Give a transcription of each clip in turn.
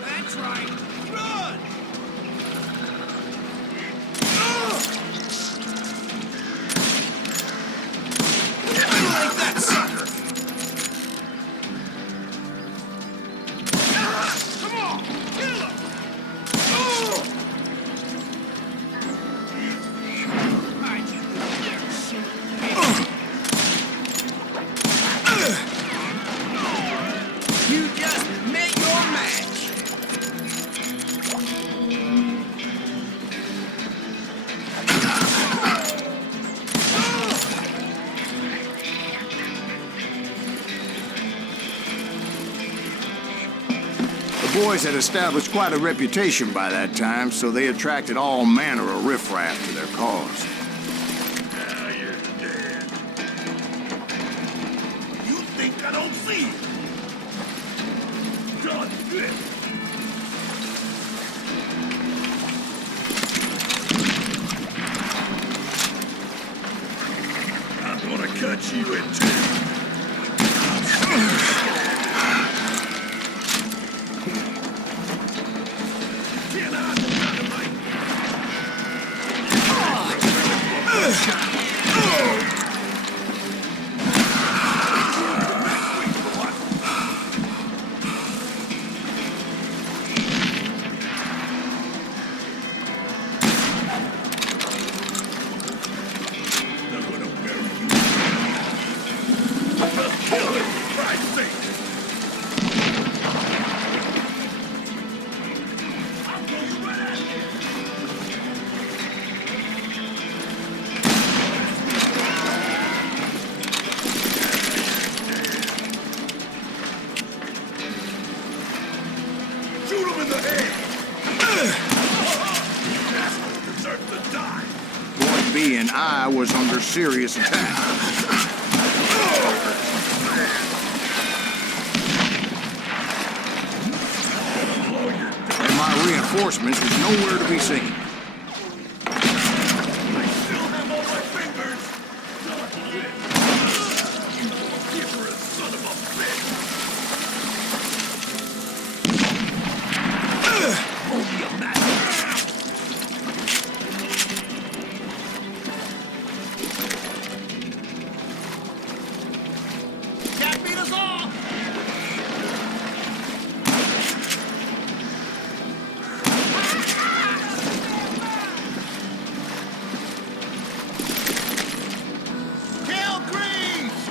That's right. Run! Like that sucker! Come on! Kill him! You just met your match! The boys had established quite a reputation by that time, so they attracted all manner of riffraff to their cause. Now you're dead. You think I don't see it? Done this. I'm gonna cut you in two. Shoot him in the head! You asshole deserves to die! Point B and I was under serious attack. And my reinforcements was nowhere to be seen. I still have all my fingers! Not this! You gibberish son of a bitch! Only a matter. Can't beat us all! Kill Greaves!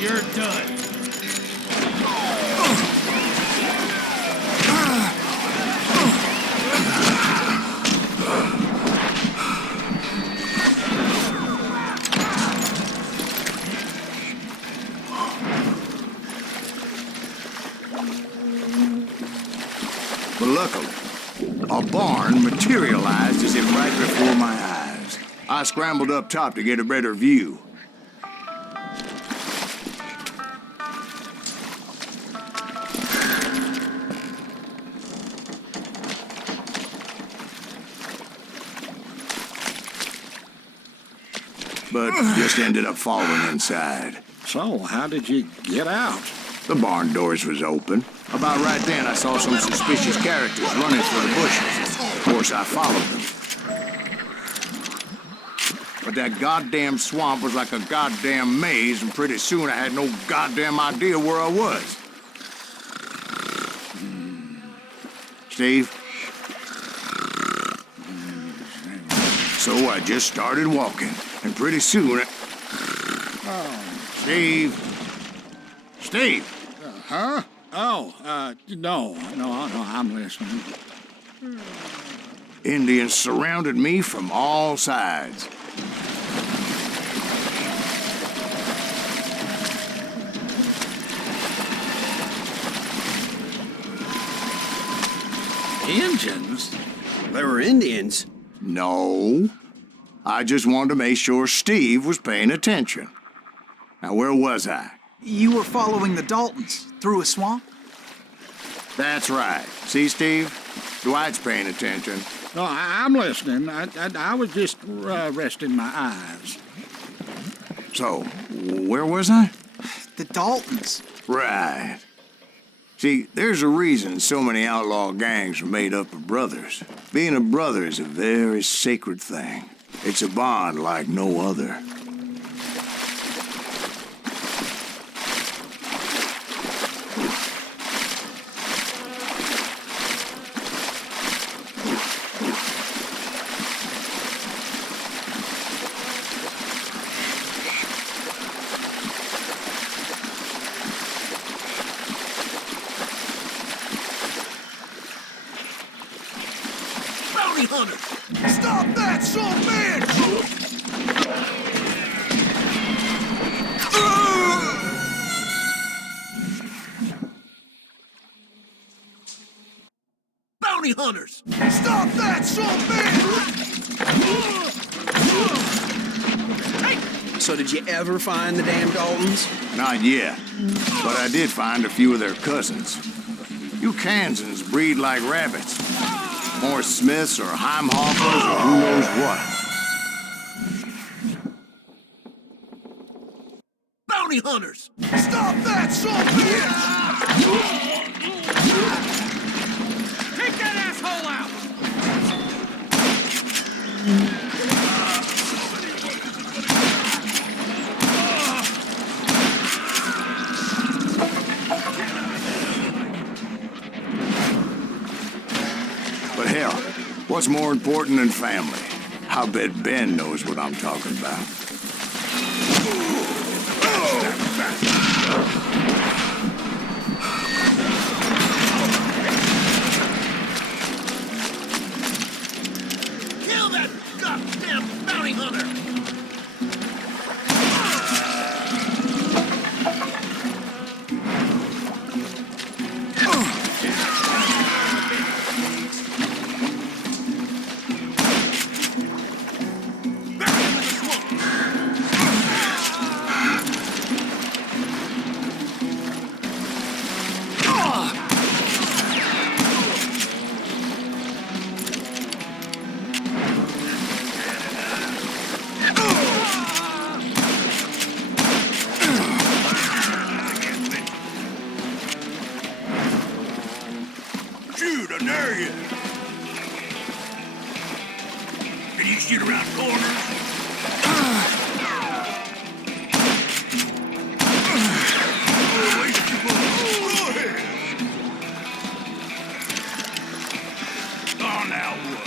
You're done. But luckily, a barn materialized as if right before my eyes. I scrambled up top to get a better view. But just ended up falling inside. So, how did you get out? The barn doors was open. About right then, I saw some suspicious characters running for the bushes. Of course, I followed them. But that goddamn swamp was like a goddamn maze, and pretty soon I had no goddamn idea where I was. Steve? So I just started walking, and pretty soon Steve? Steve! Huh? Oh, no, I'm listening. Indians surrounded me from all sides. Indians? They were Indians. No. I just wanted to make sure Steve was paying attention. Now, where was I? You were following the Daltons through a swamp? That's right. See, Steve? Dwight's paying attention. No, I'm listening. I was just resting my eyes. So, where was I? The Daltons. Right. See, there's a reason so many outlaw gangs are made up of brothers. Being a brother is a very sacred thing. It's a bond like no other. Bounty hunter! Stop that, son of a bitch! Bounty hunters! Stop that, son of a bitch! So did you ever find the damn Daltons? Not yet, but I did find a few of their cousins. You Kansans breed like rabbits. More Smiths or Heimhoffers or who knows what. Bounty hunters! Stop that, son of a bitch! Take that asshole out! But hell, what's more important than family? I bet Ben knows what I'm talking about. Kill that goddamn bounty hunter! Bury him in the swamp! Shoot, I dare you! Can you shoot around corners? Waste your bullets. Go ahead. Oh, now what?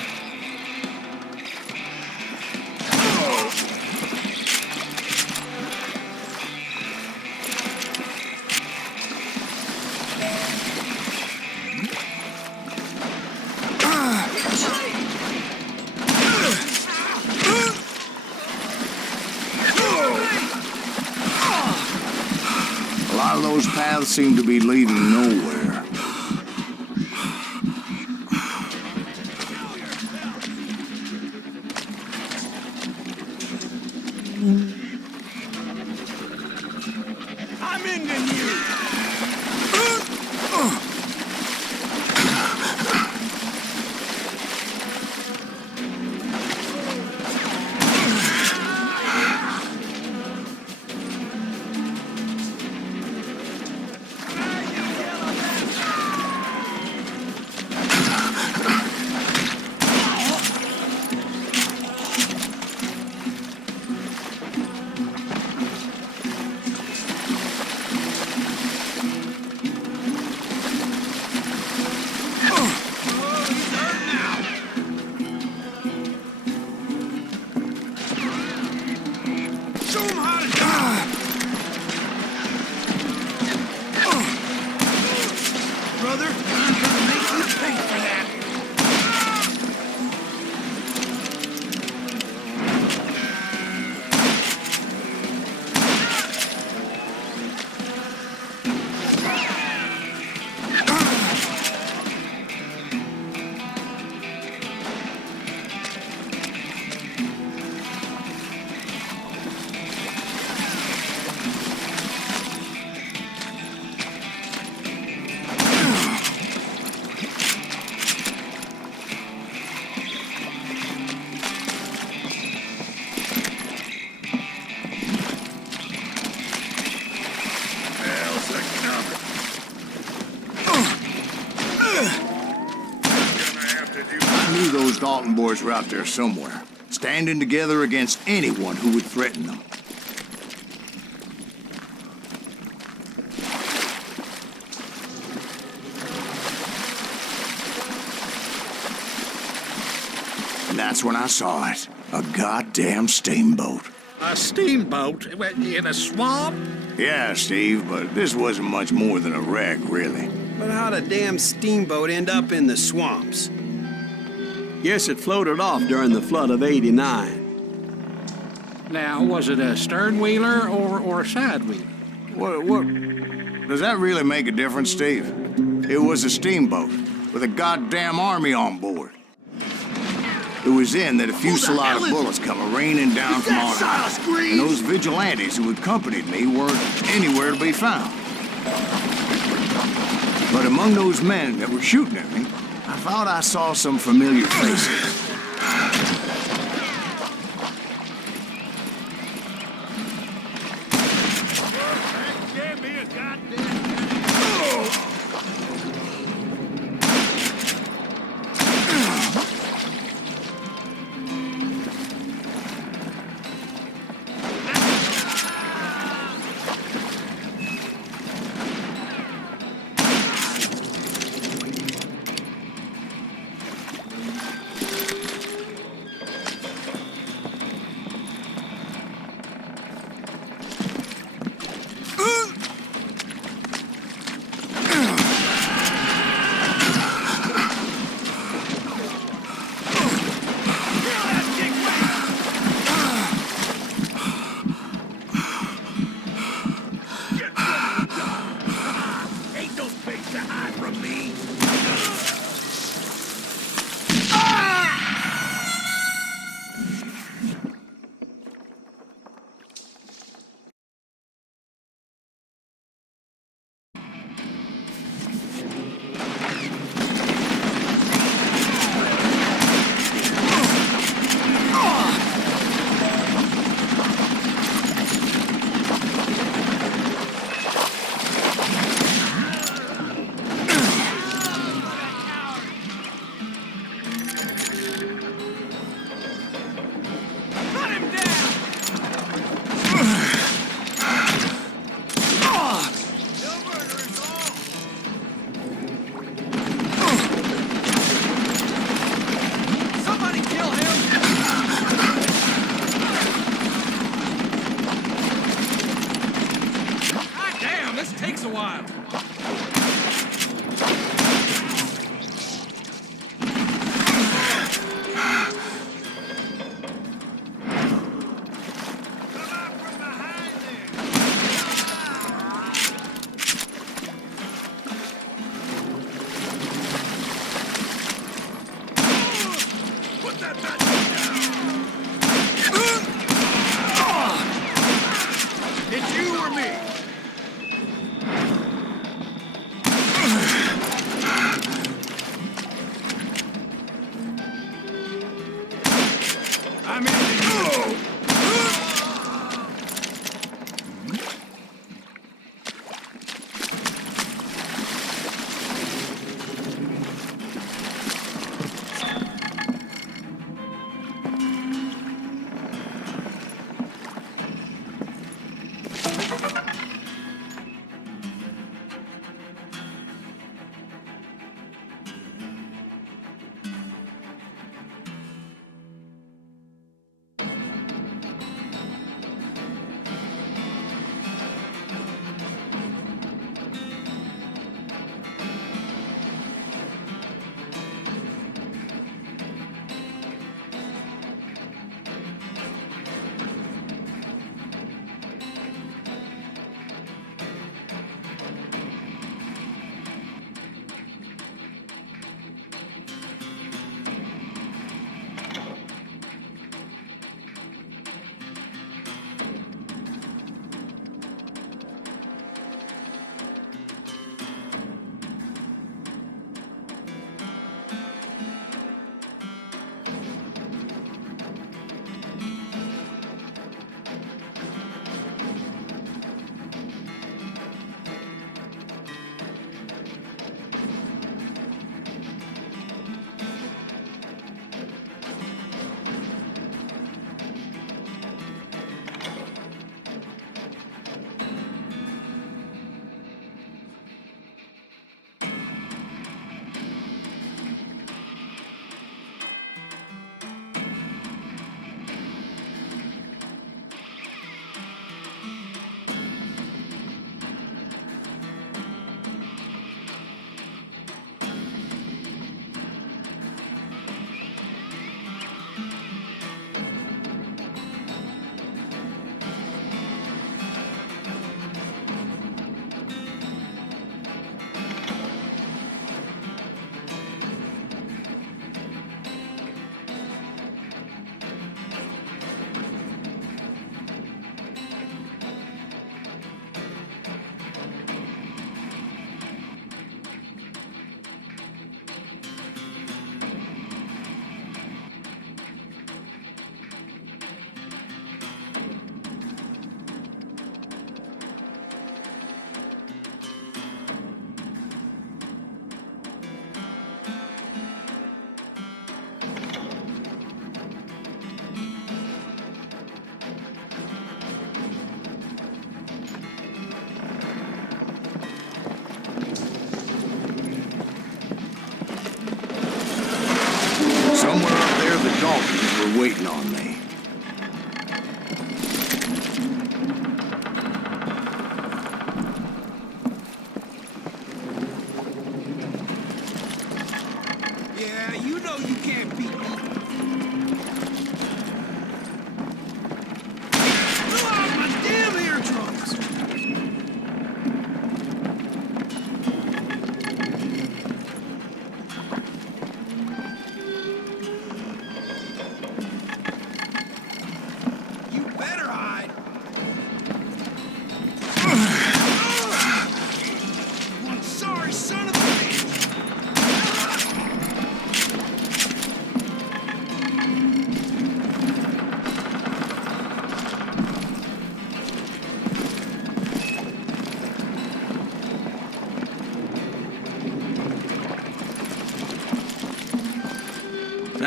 A lot of those paths seem to be leading nowhere. I'm ending you! Show 'em how to die! Brother, I'm gonna make you pay for that! those Dalton boys were out there somewhere, standing together against anyone who would threaten them. And that's when I saw it. A goddamn steamboat. A steamboat in a swamp? Yeah, Steve, but this wasn't much more than a wreck, really. But how'd a damn steamboat end up in the swamps? Guess it floated off during the flood of '89. Now, was it a stern wheeler or a side wheeler? What? Does that really make a difference, Steve? It was a steamboat with a goddamn army on board. It was then that a fusillade of bullets come raining down from on high, and those vigilantes who accompanied me weren't anywhere to be found. But among those men that were shooting at me, I thought I saw some familiar faces. Give me a goddamn... Ain't no space to hide from me. Cut him down! No murder is all! Somebody kill him! God damn, this takes a while. Come out from behind there! Put that bastard down! It's you or me!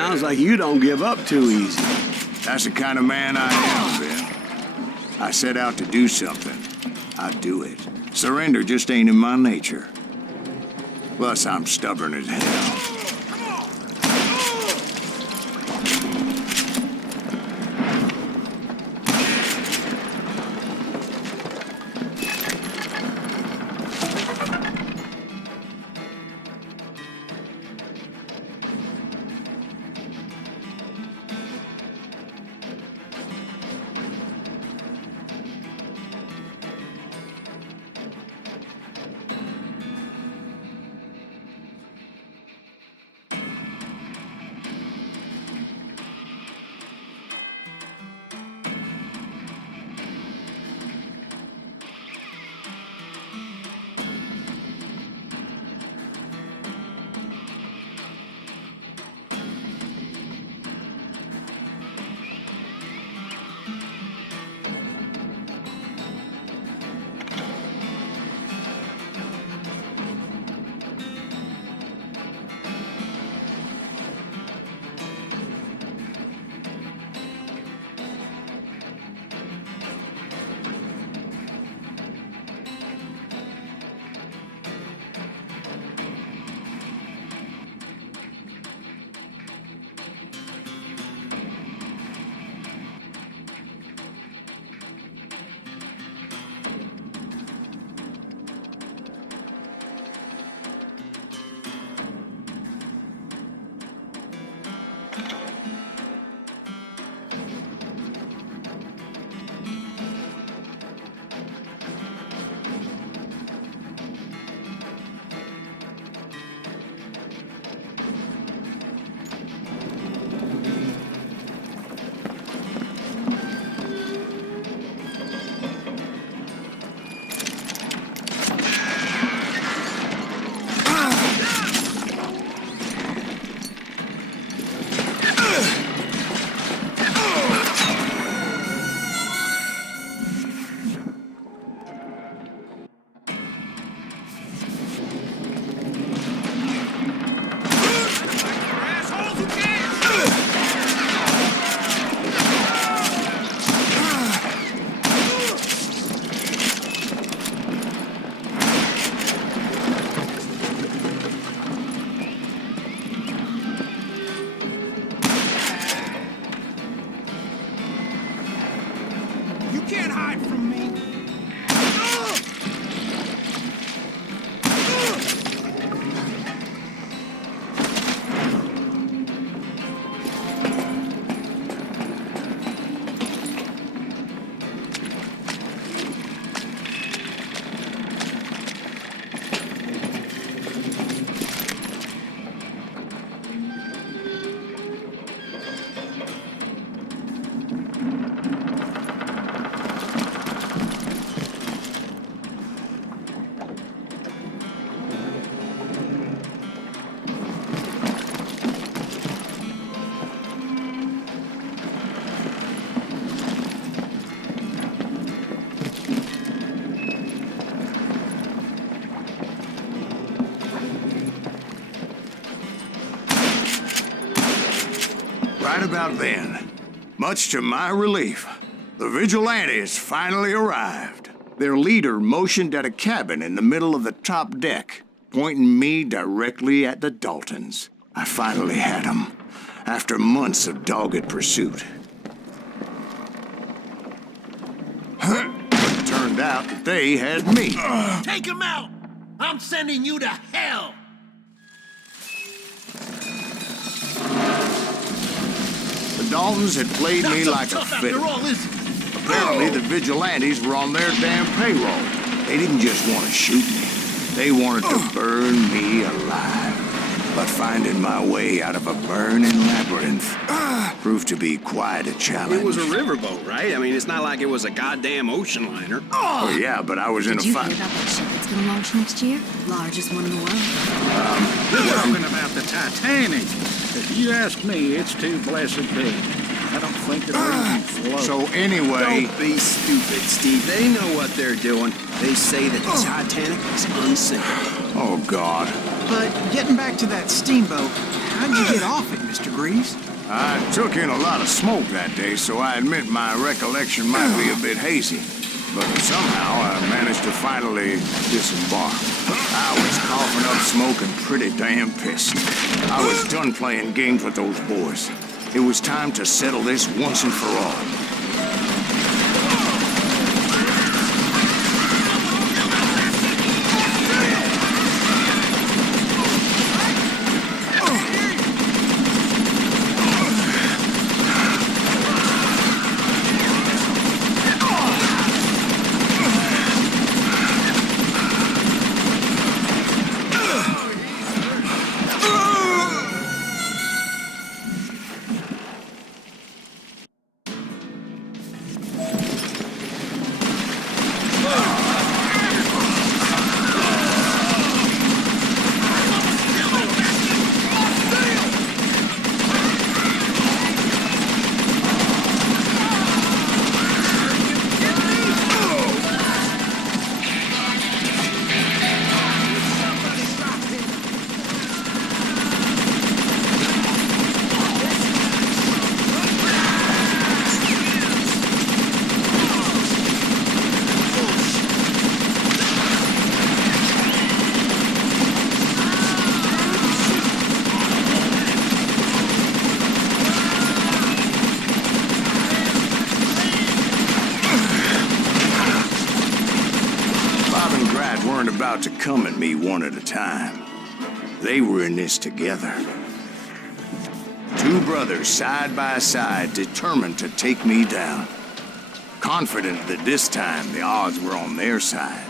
Sounds like you don't give up too easy. That's the kind of man I am, Ben. I set out to do something. I do it. Surrender just ain't in my nature. Plus, I'm stubborn as hell. Right about then, much to my relief, the vigilantes finally arrived. Their leader motioned at a cabin in the middle of the top deck, pointing me directly at the Daltons. I finally had them, after months of dogged pursuit. But it turned out that they had me. Take him out! I'm sending you to hell! The Daltons had played me like a fiddle. Apparently, the vigilantes were on their damn payroll. They didn't just want to shoot me. They wanted to burn me alive. But finding my way out of a burning labyrinth proved to be quite a challenge. It was a riverboat, right? I mean, it's not like it was a goddamn ocean liner. Oh, yeah, but I was in a Did you hear fight. about that ship that's gonna launch next year? Largest one in the world. We're talking about the Titanic. If you ask me, it's too blessed big. I don't think it'll even float. So anyway, Don't be stupid, Steve. They know what they're doing. They say that the Titanic is unsinkable. oh God. But getting back to that steamboat, How'd you get off it, Mr. Greaves? I took in a lot of smoke that day, so I admit my recollection might be a bit hazy. But somehow I managed to finally disembark. I was coughing up smoke and pretty damn pissed. I was done playing games with those boys. It was time to settle this once and for all. About to come at me one at a time. They were in this together. Two brothers side by side, determined to take me down. Confident that this time the odds were on their side.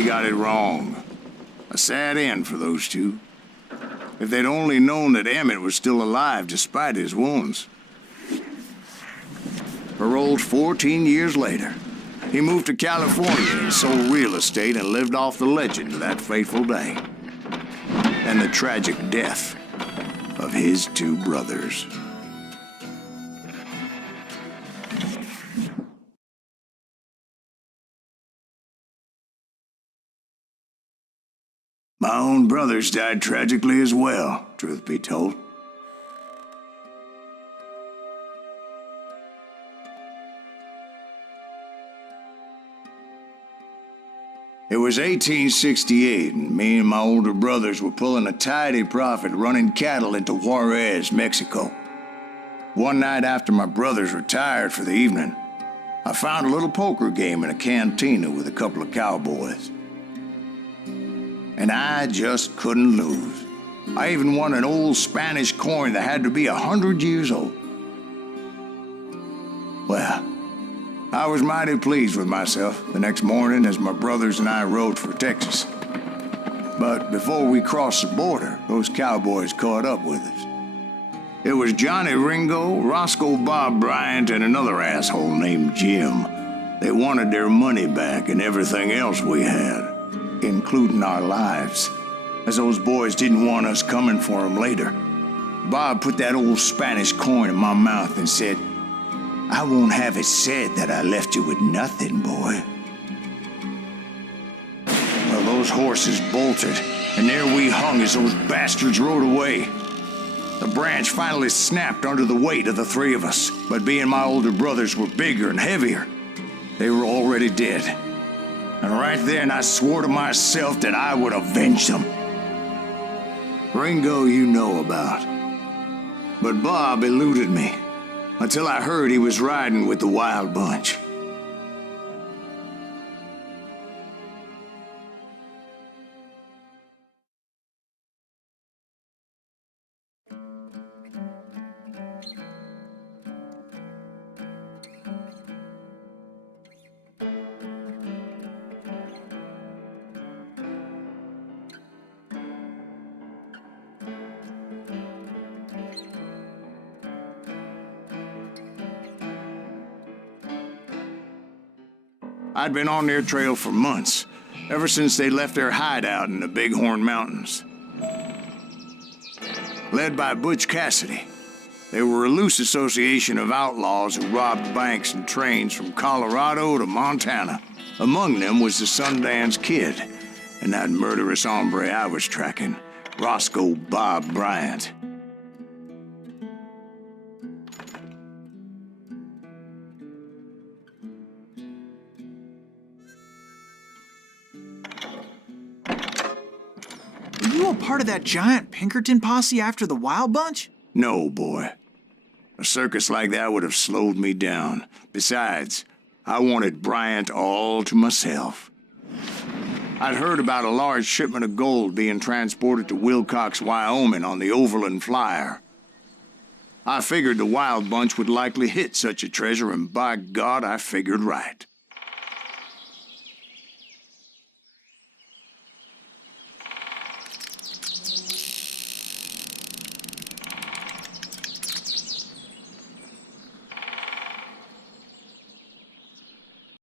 They got it wrong. A sad end for those two. If they'd only known that Emmett was still alive despite his wounds. Paroled 14 years later, he moved to California and sold real estate and lived off the legend of that fateful day. And the tragic death of his two brothers. My own brothers died tragically as well, truth be told. It was 1868, and me and my older brothers were pulling a tidy profit running cattle into Juarez, Mexico. One night after my brothers retired for the evening, I found a little poker game in a cantina with a couple of cowboys. And I just couldn't lose. I even won an old Spanish coin that had to be 100 years old. Well, I was mighty pleased with myself the next morning as my brothers and I rode for Texas. But before we crossed the border, those cowboys caught up with us. It was Johnny Ringo, Roscoe Bob Bryant, and another asshole named Jim. They wanted their money back and everything else we had, including our lives, as those boys didn't want us coming for them later. Bob put that old Spanish coin in my mouth and said, "I won't have it said that I left you with nothing, boy." Well, those horses bolted, and there we hung as those bastards rode away. The branch finally snapped under the weight of the three of us, but being my older brothers were bigger and heavier, they were already dead. And right then I swore to myself that I would avenge them. Ringo you know about. But Bob eluded me, until I heard he was riding with the Wild Bunch. I'd been on their trail for months, ever since they left their hideout in the Bighorn Mountains. Led by Butch Cassidy, they were a loose association of outlaws who robbed banks and trains from Colorado to Montana. Among them was the Sundance Kid, and that murderous hombre I was tracking, Roscoe Bob Bryant. Were you a part of that giant Pinkerton posse after the Wild Bunch? No, boy. A circus like that would have slowed me down. Besides, I wanted Bryant all to myself. I'd heard about a large shipment of gold being transported to Wilcox, Wyoming on the Overland Flyer. I figured the Wild Bunch would likely hit such a treasure, and by God, I figured right.